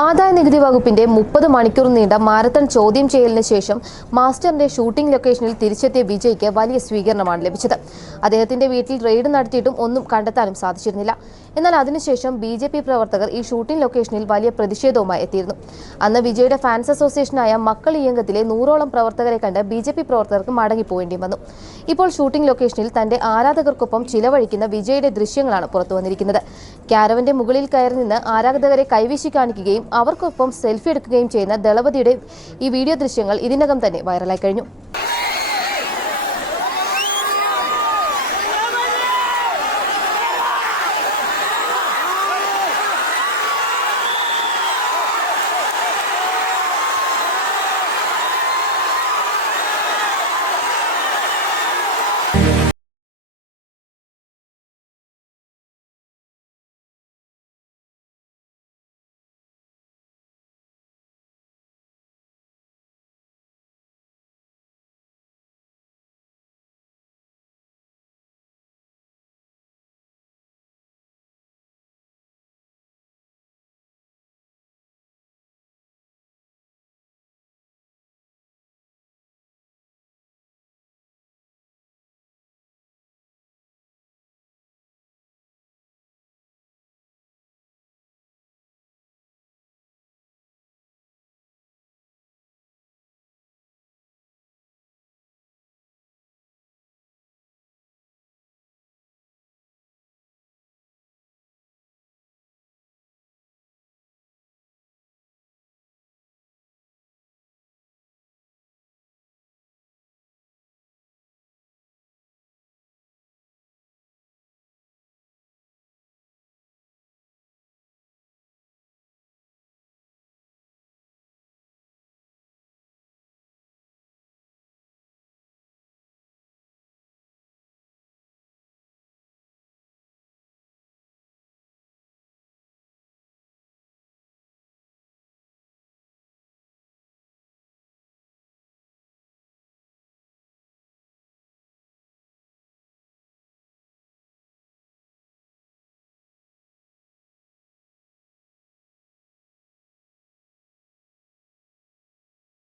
ആദായ നികുതി വകുപ്പിന്റെ മുപ്പത് മണിക്കൂർ നീണ്ട മാരത്തൺ ചോദ്യം ചെയ്യലിന് ശേഷം മാസ്റ്ററിന്റെ ഷൂട്ടിംഗ് ലൊക്കേഷനിൽ തിരിച്ചെത്തിയ വിജയ്ക്ക് വലിയ സ്വീകരണമാണ് ലഭിച്ചത്. അദ്ദേഹത്തിന്റെ വീട്ടിൽ റെയ്ഡ് നടത്തിയിട്ടും ഒന്നും കണ്ടെത്താനും സാധിച്ചിരുന്നില്ല. എന്നാൽ അതിനുശേഷം ബി ജെ പി പ്രവർത്തകർ ഈ ഷൂട്ടിംഗ് ലൊക്കേഷനിൽ വലിയ പ്രതിഷേധവുമായി എത്തിയിരുന്നു. അന്ന് വിജയുടെ ഫാൻസ് അസോസിയേഷനായ മക്കൾ ഇയങ്കത്തിലെ നൂറോളം പ്രവർത്തകരെ കണ്ട് ബി ജെ പി പ്രവർത്തകർക്ക് മടങ്ങിപ്പോവേണ്ടി വന്നു. ഇപ്പോൾ ഷൂട്ടിംഗ് ലൊക്കേഷനിൽ തന്റെ ആരാധകർക്കൊപ്പം ചിലവഴിക്കുന്ന വിജയുടെ ദൃശ്യങ്ങളാണ് പുറത്തു ക്യാരവന്റെ മുകളിൽ കയറി നിന്ന് ആരാധകരെ കൈവീശി കാണിക്കുകയും അവർക്കൊപ്പം സെൽഫി എടുക്കുകയും ചെയ്യുന്ന ദളപതിയുടെ ഈ വീഡിയോ ദൃശ്യങ്ങൾ ഇതിനകം തന്നെ വൈറലായി കഴിഞ്ഞു.